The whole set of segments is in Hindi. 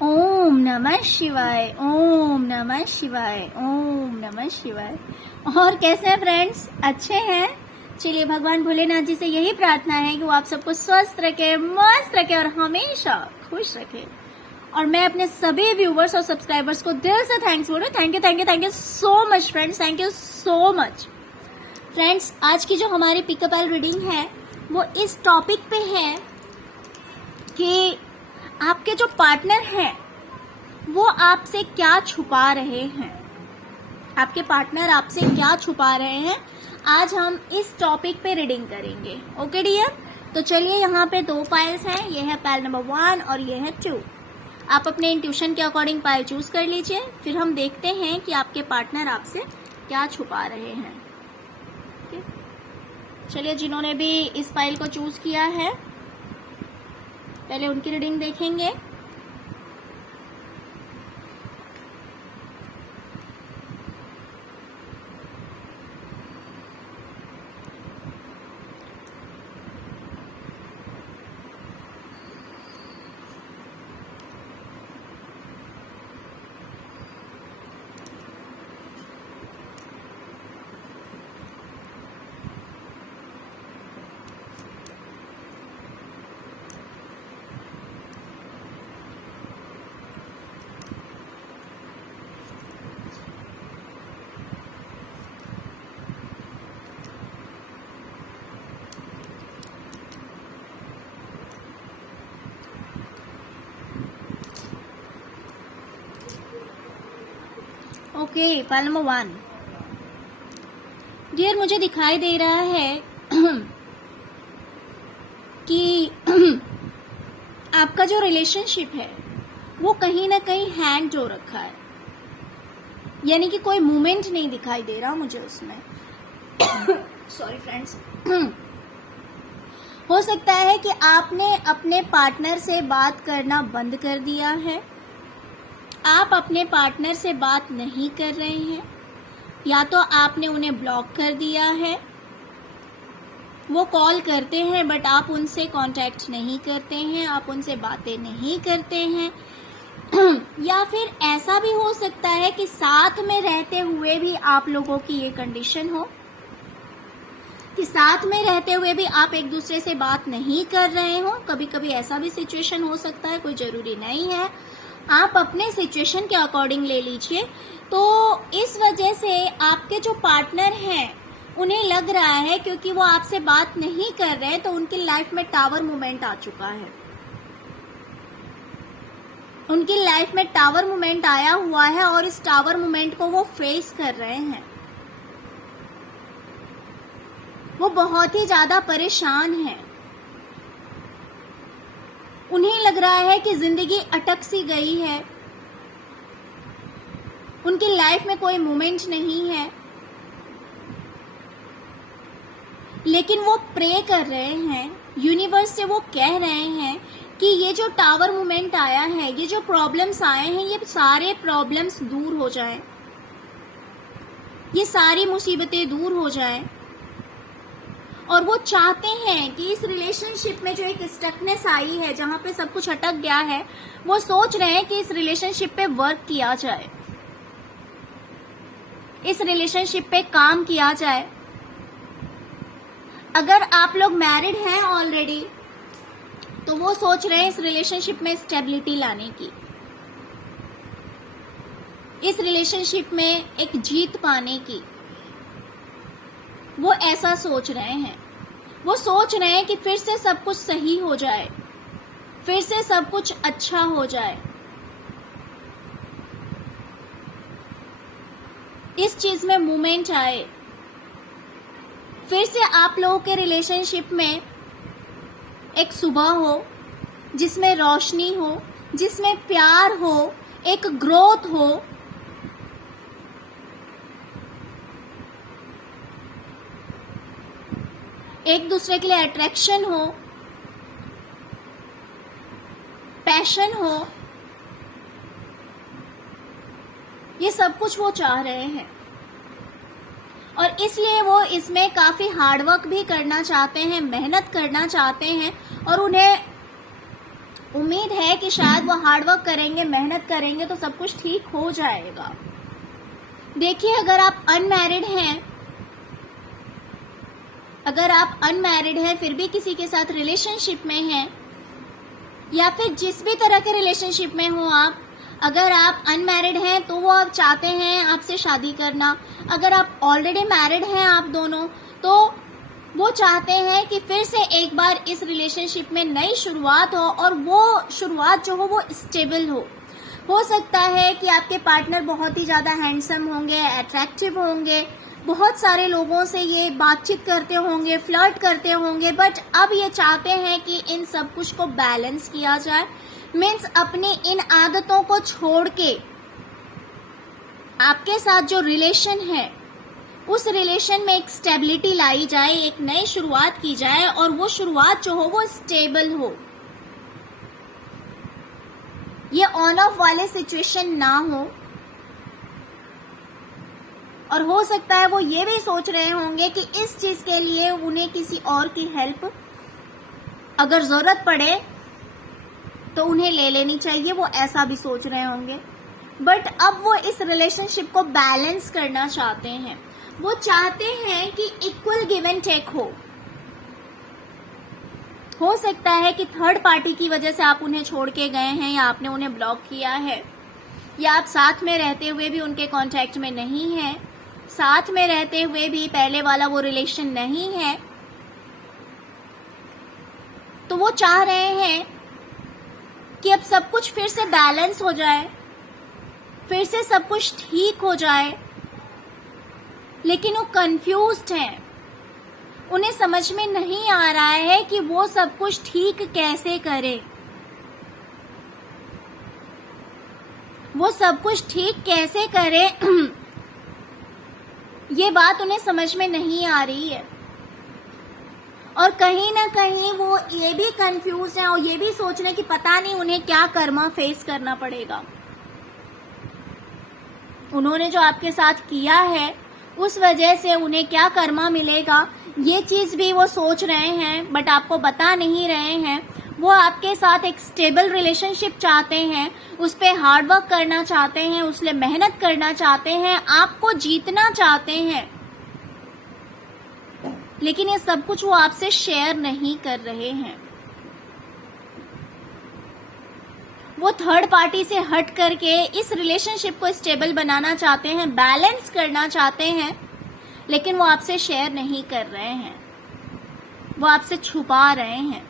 ओम नमः शिवाय, ओम नमः शिवाय, ओम नमः शिवाय। और कैसे हैं फ्रेंड्स? अच्छे हैं? चलिए, भगवान भोलेनाथ जी से यही प्रार्थना है कि वो आप सबको स्वस्थ रखे, मस्त रखे और हमेशा खुश रखे। और मैं अपने सभी व्यूवर्स और सब्सक्राइबर्स को दिल से थैंक्स बोल रही हूँ। Thank you so much friends, thank you so much friends. आज की जो हमारी पिकअप एल रीडिंग है वो इस टॉपिक पे है कि आपके जो पार्टनर हैं वो आपसे क्या छुपा रहे हैं। आपके पार्टनर आपसे क्या छुपा रहे हैं, आज हम इस टॉपिक पे रीडिंग करेंगे। ओके डियर, तो चलिए, यहाँ पे 2 पाइल्स हैं। ये है पाइल नंबर 1 और ये है 2। आप अपने इंट्यूशन के अकॉर्डिंग पाइल चूज कर लीजिए, फिर हम देखते हैं कि आपके पार्टनर आपसे क्या छुपा रहे हैं। ओके, चलिए, जिन्होंने भी इस पाइल को चूज किया है पहले उनकी रीडिंग देखेंगे। ओके, पाइल नंबर 1 डियर, मुझे दिखाई दे रहा है कि आपका जो रिलेशनशिप है वो कहीं ना कहीं हैंग हो रखा है, यानी कि कोई मूवमेंट नहीं दिखाई दे रहा मुझे उसमें। Sorry friends. हो सकता है कि आपने अपने पार्टनर से बात करना बंद कर दिया है, आप अपने पार्टनर से बात नहीं कर रहे हैं, या तो आपने उन्हें ब्लॉक कर दिया है। वो कॉल करते हैं बट आप उनसे कांटेक्ट नहीं करते हैं, आप उनसे बातें नहीं करते हैं। या फिर ऐसा भी हो सकता है कि साथ में रहते हुए भी आप लोगों की ये कंडीशन हो कि साथ में रहते हुए भी आप एक दूसरे से बात नहीं कर रहे हो। कभी कभी ऐसा भी सिचुएशन हो सकता है, कोई जरूरी नहीं है। आप अपने सिचुएशन के अकॉर्डिंग ले लीजिए। तो इस वजह से आपके जो पार्टनर हैं उन्हें लग रहा है, क्योंकि वो आपसे बात नहीं कर रहे, तो उनकी लाइफ में टावर मूवमेंट आ चुका है। उनकी लाइफ में टावर मूवमेंट आया हुआ है और इस टावर मूवमेंट को वो फेस कर रहे हैं। वो बहुत ही ज्यादा परेशान हैं। उन्हें लग रहा है कि जिंदगी अटक सी गई है, उनकी लाइफ में कोई मूवमेंट नहीं है। लेकिन वो प्रे कर रहे हैं, यूनिवर्स से वो कह रहे हैं कि ये जो टावर मूवमेंट आया है, ये जो प्रॉब्लम्स आए हैं, ये सारे प्रॉब्लम्स दूर हो जाएं, ये सारी मुसीबतें दूर हो जाएं। और वो चाहते हैं कि इस रिलेशनशिप में जो एक स्टकनेस आई है, जहां पे सब कुछ अटक गया है, वो सोच रहे हैं कि इस रिलेशनशिप पे वर्क किया जाए, इस रिलेशनशिप पे काम किया जाए। अगर आप लोग मैरिड हैं ऑलरेडी, तो वो सोच रहे हैं इस रिलेशनशिप में स्टेबिलिटी लाने की, इस रिलेशनशिप में एक जीत पाने की। वो ऐसा सोच रहे हैं। वो सोच रहे हैं कि फिर से सब कुछ सही हो जाए, फिर से सब कुछ अच्छा हो जाए, इस चीज में मूवमेंट आए, फिर से आप लोगों के रिलेशनशिप में एक सुबह हो जिसमें रोशनी हो, जिसमें प्यार हो, एक ग्रोथ हो। एक दूसरे के लिए अट्रैक्शन हो, पैशन हो। ये सब कुछ वो चाह रहे हैं और इसलिए वो इसमें काफी हार्डवर्क भी करना चाहते हैं, मेहनत करना चाहते हैं। और उन्हें उम्मीद है कि शायद वो हार्डवर्क करेंगे, मेहनत करेंगे तो सब कुछ ठीक हो जाएगा। देखिए, अगर आप अनमैरिड हैं फिर भी किसी के साथ रिलेशनशिप में हैं, या फिर जिस भी तरह के रिलेशनशिप में हो आप, अगर आप अनमैरिड हैं तो वो आप चाहते हैं आपसे शादी करना। अगर आप ऑलरेडी मैरिड हैं आप दोनों, तो वो चाहते हैं कि फिर से एक बार इस रिलेशनशिप में नई शुरुआत हो, और वो शुरुआत जो हो वो स्टेबल हो सकता है कि आपके पार्टनर बहुत ही ज़्यादा हैंडसम होंगे, अट्रैक्टिव होंगे, बहुत सारे लोगों से ये बातचीत करते होंगे, फ्लर्ट करते होंगे, बट अब ये चाहते हैं कि इन सब कुछ को बैलेंस किया जाए। मीन्स अपनी इन आदतों को छोड़ के आपके साथ जो रिलेशन है उस रिलेशन में एक स्टेबिलिटी लाई जाए, एक नई शुरुआत की जाए, और वो शुरुआत जो हो वो स्टेबल हो। ये ऑन ऑफ वाले सिचुएशन ना हो। और हो सकता है वो ये भी सोच रहे होंगे कि इस चीज के लिए उन्हें किसी और की हेल्प अगर जरूरत पड़े तो उन्हें ले लेनी चाहिए, वो ऐसा भी सोच रहे होंगे। बट अब वो इस रिलेशनशिप को बैलेंस करना चाहते हैं। वो चाहते हैं कि इक्वल गिव एंड टेक हो सकता है कि थर्ड पार्टी की वजह से आप उन्हें छोड़ के गए हैं, या आपने उन्हें ब्लॉक किया है, या आप साथ में रहते हुए भी उनके कांटेक्ट में नहीं हैं, साथ में रहते हुए भी पहले वाला वो रिलेशन नहीं है। तो वो चाह रहे हैं कि अब सब कुछ फिर से बैलेंस हो जाए, फिर से सब कुछ ठीक हो जाए, लेकिन वो कंफ्यूज्ड हैं। उन्हें समझ में नहीं आ रहा है कि वो सब कुछ ठीक कैसे करें, वो सब कुछ ठीक कैसे करें ये बात उन्हें समझ में नहीं आ रही है। और कहीं ना कहीं वो ये भी कंफ्यूज है और ये भी सोच रहे हैं कि पता नहीं उन्हें क्या कर्मा फेस करना पड़ेगा। उन्होंने जो आपके साथ किया है उस वजह से उन्हें क्या कर्मा मिलेगा, ये चीज भी वो सोच रहे हैं, बट आपको बता नहीं रहे हैं। वो आपके साथ एक स्टेबल रिलेशनशिप चाहते हैं, उस पर हार्डवर्क करना चाहते हैं, उसमें मेहनत करना चाहते हैं, आपको जीतना चाहते हैं, लेकिन ये सब कुछ वो आपसे शेयर नहीं कर रहे हैं। वो थर्ड पार्टी से हट करके इस रिलेशनशिप को स्टेबल बनाना चाहते हैं, बैलेंस करना चाहते हैं, लेकिन वो आपसे शेयर नहीं कर रहे हैं, वो आपसे छुपा रहे हैं।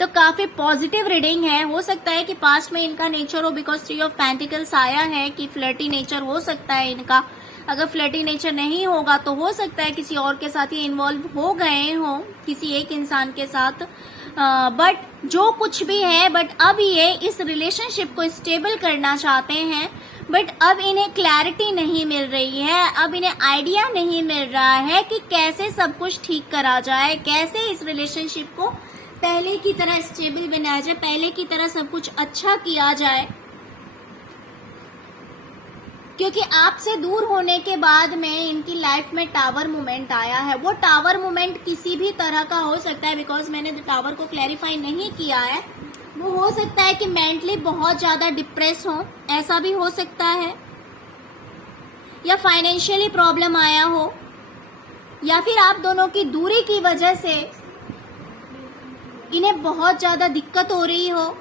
तो काफी पॉजिटिव रीडिंग है। हो सकता है कि पास्ट में इनका नेचर हो, बिकॉज 3 ऑफ पेंटिकल्स आया है कि फ्लर्टी नेचर हो सकता है इनका। अगर फ्लर्टी नेचर नहीं होगा तो हो सकता है किसी और के साथ ये इन्वॉल्व हो गए हो, किसी एक इंसान के साथ। बट जो कुछ भी है, बट अब ये इस रिलेशनशिप को स्टेबल करना चाहते हैं, बट अब इन्हें क्लैरिटी नहीं मिल रही है, अब इन्हें आइडिया नहीं मिल रहा है कि कैसे सब कुछ ठीक करा जाए, कैसे इस रिलेशनशिप को पहले की तरह स्टेबल बनाया जाए, पहले की तरह सब कुछ अच्छा किया जाए। क्योंकि आपसे दूर होने के बाद में इनकी लाइफ में टावर मोमेंट आया है। वो टावर मोमेंट किसी भी तरह का हो सकता है, बिकॉज मैंने टावर को क्लैरिफाई नहीं किया है। वो हो सकता है कि मेंटली बहुत ज्यादा डिप्रेस हो, ऐसा भी हो सकता है, या फाइनेंशियली प्रॉब्लम आया हो, या फिर आप दोनों की दूरी की वजह से इन्हें बहुत ज्यादा दिक्कत हो रही हो।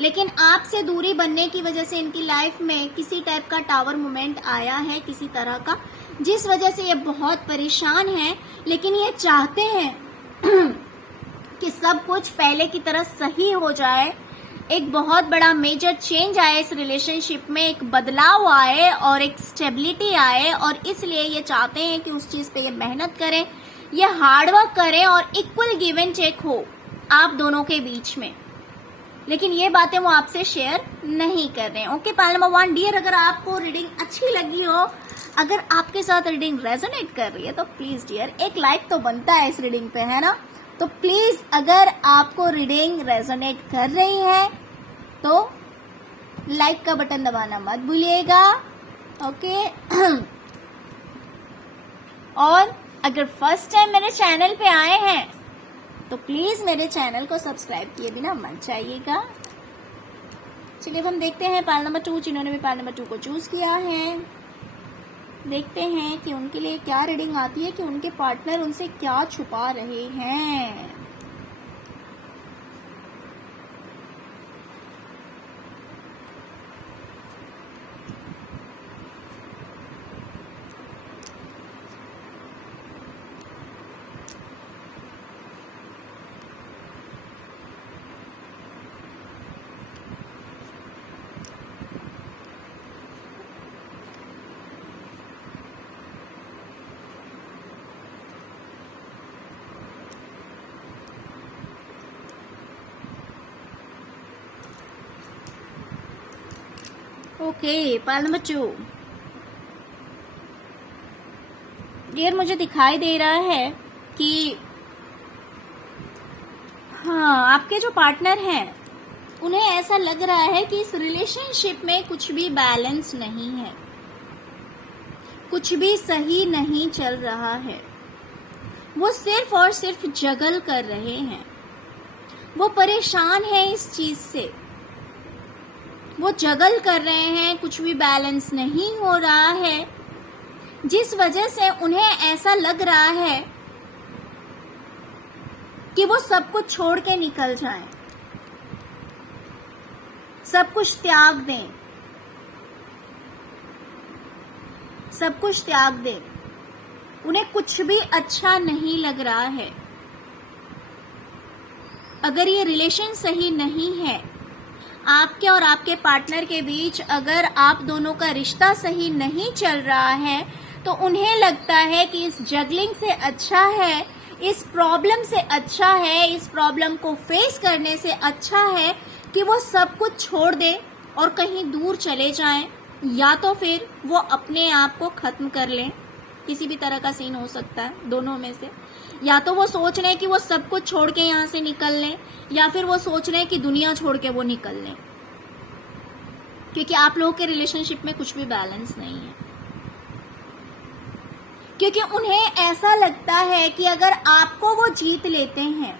लेकिन आपसे दूरी बनने की वजह से इनकी लाइफ में किसी टाइप का टावर मोमेंट आया है, किसी तरह का, जिस वजह से ये बहुत परेशान हैं। लेकिन ये चाहते हैं कि सब कुछ पहले की तरह सही हो जाए, एक बहुत बड़ा मेजर चेंज आए इस रिलेशनशिप में, एक बदलाव आए और एक स्टेबिलिटी आए। और इसलिए ये चाहते हैं कि उस चीज पे ये मेहनत करें, ये हार्डवर्क करें और इक्वल गिव एंड टेक हो आप दोनों के बीच में। लेकिन ये बातें वो आपसे शेयर नहीं कर रहे हैं। ओके, पाइल नंबर 1 डियर, अगर आपको रीडिंग अच्छी लगी हो, अगर आपके साथ रीडिंग रेजोनेट कर रही है तो प्लीज डियर एक लाइक तो बनता है इस रीडिंग पे, है ना। तो प्लीज अगर आपको रीडिंग रेजोनेट कर रही है तो लाइक का बटन दबाना मत भूलिएगा। ओके और अगर फर्स्ट टाइम मेरे चैनल पे आए हैं तो प्लीज मेरे चैनल को सब्सक्राइब किए बिना मत जाइएगा। चलिए अब हम देखते हैं पाल नंबर 2, जिन्होंने भी पाल नंबर 2 को चूज किया है। देखते हैं कि उनके लिए क्या रीडिंग आती है, कि उनके पार्टनर उनसे क्या छुपा रहे हैं। ओके, पाल नंबर 2। डियर, मुझे दिखाई दे रहा है कि हाँ, आपके जो पार्टनर हैं उन्हें ऐसा लग रहा है कि इस रिलेशनशिप में कुछ भी बैलेंस नहीं है, कुछ भी सही नहीं चल रहा है। वो सिर्फ और सिर्फ जगल कर रहे हैं, वो परेशान है इस चीज से, वो जगल कर रहे हैं, कुछ भी बैलेंस नहीं हो रहा है, जिस वजह से उन्हें ऐसा लग रहा है कि वो सब कुछ छोड़ के निकल जाएं, सब कुछ त्याग दें, सब कुछ त्याग दें। उन्हें कुछ भी अच्छा नहीं लग रहा है। अगर ये रिलेशन सही नहीं है, आपके और आपके पार्टनर के बीच अगर आप दोनों का रिश्ता सही नहीं चल रहा है, तो उन्हें लगता है कि इस जगलिंग से अच्छा है, इस प्रॉब्लम से अच्छा है, इस प्रॉब्लम को फेस करने से अच्छा है कि वो सब कुछ छोड़ दे और कहीं दूर चले जाएं, या तो फिर वो अपने आप को खत्म कर लें। किसी भी तरह का सीन हो सकता है दोनों में से। या तो वो सोच रहे हैं कि वो सब कुछ छोड़ के यहाँ से निकल लें, या फिर वो सोच रहे हैं कि दुनिया छोड़ के वो निकल लें, क्योंकि आप लोगों के रिलेशनशिप में कुछ भी बैलेंस नहीं है। क्योंकि उन्हें ऐसा लगता है कि अगर आपको वो जीत लेते हैं,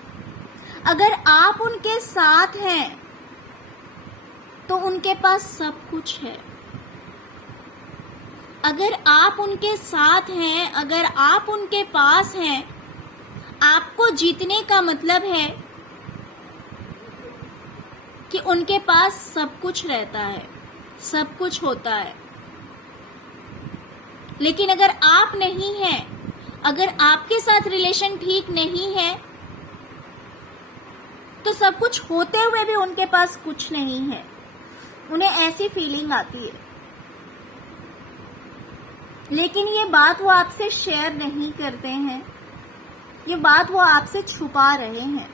अगर आप उनके साथ हैं, तो उनके पास सब कुछ है। अगर आप उनके साथ हैं, अगर आप उनके पास हैं, आपको जीतने का मतलब है कि उनके पास सब कुछ रहता है, सब कुछ होता है। लेकिन अगर आप नहीं हैं, अगर आपके साथ रिलेशन ठीक नहीं है, तो सब कुछ होते हुए भी उनके पास कुछ नहीं है। उन्हें ऐसी फीलिंग आती है, लेकिन ये बात वो आपसे शेयर नहीं करते हैं, ये बात वो आपसे छुपा रहे हैं।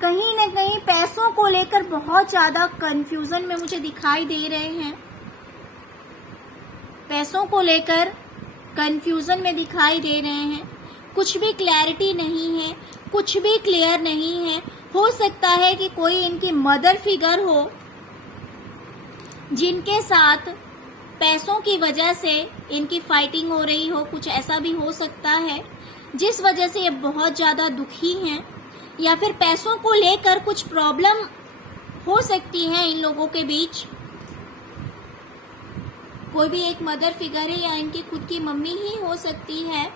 कहीं न कहीं पैसों को लेकर बहुत ज्यादा कंफ्यूजन में मुझे दिखाई दे रहे हैं, पैसों को लेकर कंफ्यूजन में दिखाई दे रहे हैं। कुछ भी क्लैरिटी नहीं है, कुछ भी क्लियर नहीं है। हो सकता है कि कोई इनकी मदर फिगर हो, जिनके साथ पैसों की वजह से इनकी फाइटिंग हो रही हो, कुछ ऐसा भी हो सकता है, जिस वजह से ये बहुत ज्यादा दुखी हैं। या फिर पैसों को लेकर कुछ प्रॉब्लम हो सकती है इन लोगों के बीच। कोई भी एक मदर फिगर है, या इनकी खुद की मम्मी ही हो सकती है।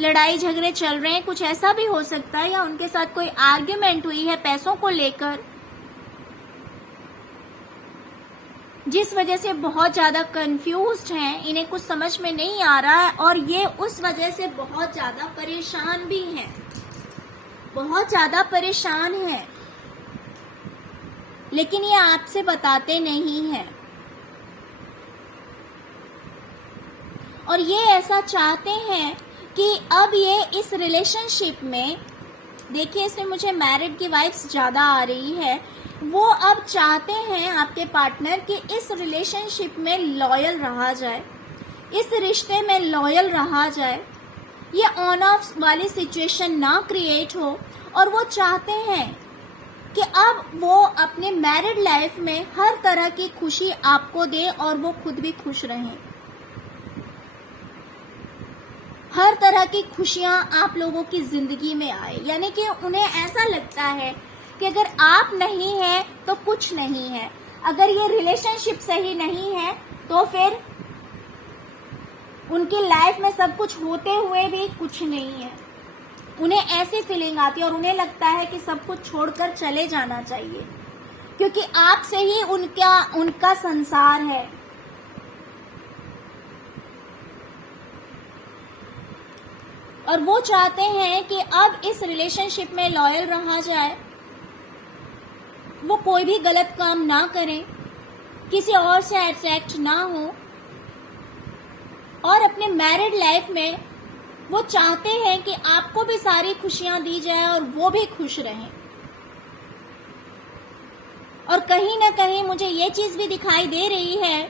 लड़ाई झगड़े चल रहे हैं, कुछ ऐसा भी हो सकता है, या उनके साथ कोई आर्ग्यूमेंट हुई है पैसों को लेकर, जिस वजह से बहुत ज्यादा कंफ्यूज्ड हैं, इन्हें कुछ समझ में नहीं आ रहा है, और ये उस वजह से बहुत ज्यादा परेशान भी हैं, बहुत ज्यादा परेशान हैं, लेकिन ये आपसे बताते नहीं हैं। और ये ऐसा चाहते हैं कि अब ये इस रिलेशनशिप में, देखिए इसमें मुझे मैरिड की वाइब्स ज्यादा आ रही है, वो अब चाहते हैं आपके पार्टनर कि इस रिलेशनशिप में लॉयल रहा जाए, इस रिश्ते में लॉयल रहा जाए, ये ऑन ऑफ वाली सिचुएशन ना क्रिएट हो। और वो चाहते हैं कि अब वो अपने मैरिड लाइफ में हर तरह की खुशी आपको दे और वो खुद भी खुश रहें। हर तरह की खुशियां आप लोगों की जिंदगी में आए, यानी कि उन्हें ऐसा लगता है कि अगर आप नहीं है तो कुछ नहीं है, अगर ये रिलेशनशिप सही नहीं है तो फिर उनकी लाइफ में सब कुछ होते हुए भी कुछ नहीं है। उन्हें ऐसी फीलिंग आती है और उन्हें लगता है कि सब कुछ छोड़कर चले जाना चाहिए, क्योंकि आपसे ही उनका संसार है। और वो चाहते हैं कि अब इस रिलेशनशिप में लॉयल रहा जाए, वो कोई भी गलत काम ना करें, किसी और से अट्रैक्ट ना हो, और अपने मैरिड लाइफ में वो चाहते हैं कि आपको भी सारी खुशियां दी जाए और वो भी खुश रहें। और कहीं ना कहीं मुझे ये चीज भी दिखाई दे रही है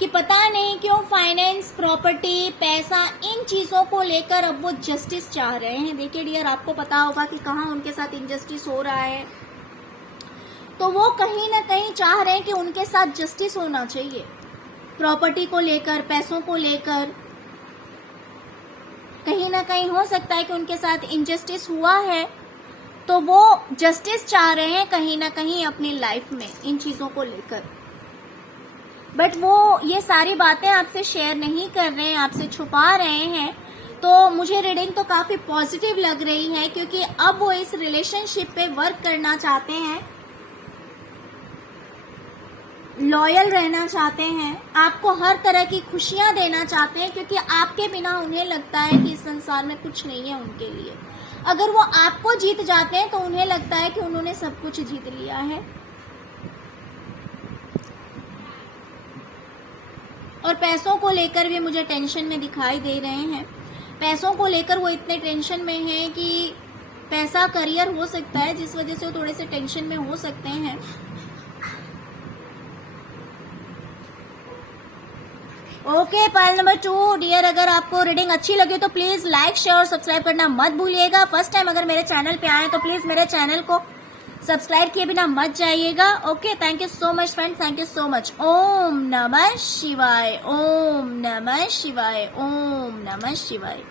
कि पता नहीं क्यों फाइनेंस, प्रॉपर्टी, पैसा, इन चीजों को लेकर अब वो जस्टिस चाह रहे हैं। देखिए डियर, आपको पता होगा कि कहाँ उनके साथ इनजस्टिस हो रहा है, तो वो कहीं ना कहीं चाह रहे हैं कि उनके साथ जस्टिस होना चाहिए। प्रॉपर्टी को लेकर, पैसों को लेकर कहीं ना कहीं हो सकता है कि उनके साथ इनजस्टिस हुआ है, तो वो जस्टिस चाह रहे हैं कहीं ना कहीं अपनी लाइफ में इन चीजों को लेकर। बट वो ये सारी बातें आपसे शेयर नहीं कर रहे हैं, आपसे छुपा रहे हैं। तो मुझे रीडिंग तो काफी पॉजिटिव लग रही है, क्योंकि अब वो इस रिलेशनशिप पे वर्क करना चाहते हैं, लॉयल रहना चाहते हैं, आपको हर तरह की खुशियां देना चाहते हैं, क्योंकि आपके बिना उन्हें लगता है कि इस संसार में कुछ नहीं है उनके लिए। अगर वो आपको जीत जाते हैं तो उन्हें लगता है कि उन्होंने सब कुछ जीत लिया है। और पैसों को लेकर भी मुझे टेंशन में दिखाई दे रहे हैं। पैसों को लेकर वो इतने टेंशन में हैं कि पैसा करियर हो सकता है, जिस वजह से वो थोड़े से टेंशन में हो सकते हैं। ओके, पाइल नंबर 2 डियर, अगर आपको रीडिंग अच्छी लगी तो प्लीज लाइक, शेयर और सब्सक्राइब करना मत भूलिएगा। फर्स्ट टाइम अगर मेरे चैनल पे आए तो प्लीज मेरे चैनल को सब्सक्राइब किए बिना मत जाइएगा। Okay, thank you so much friend, thank you so much. ओम नमः शिवाय, ओम नमः शिवाय, ओम नमः शिवाय।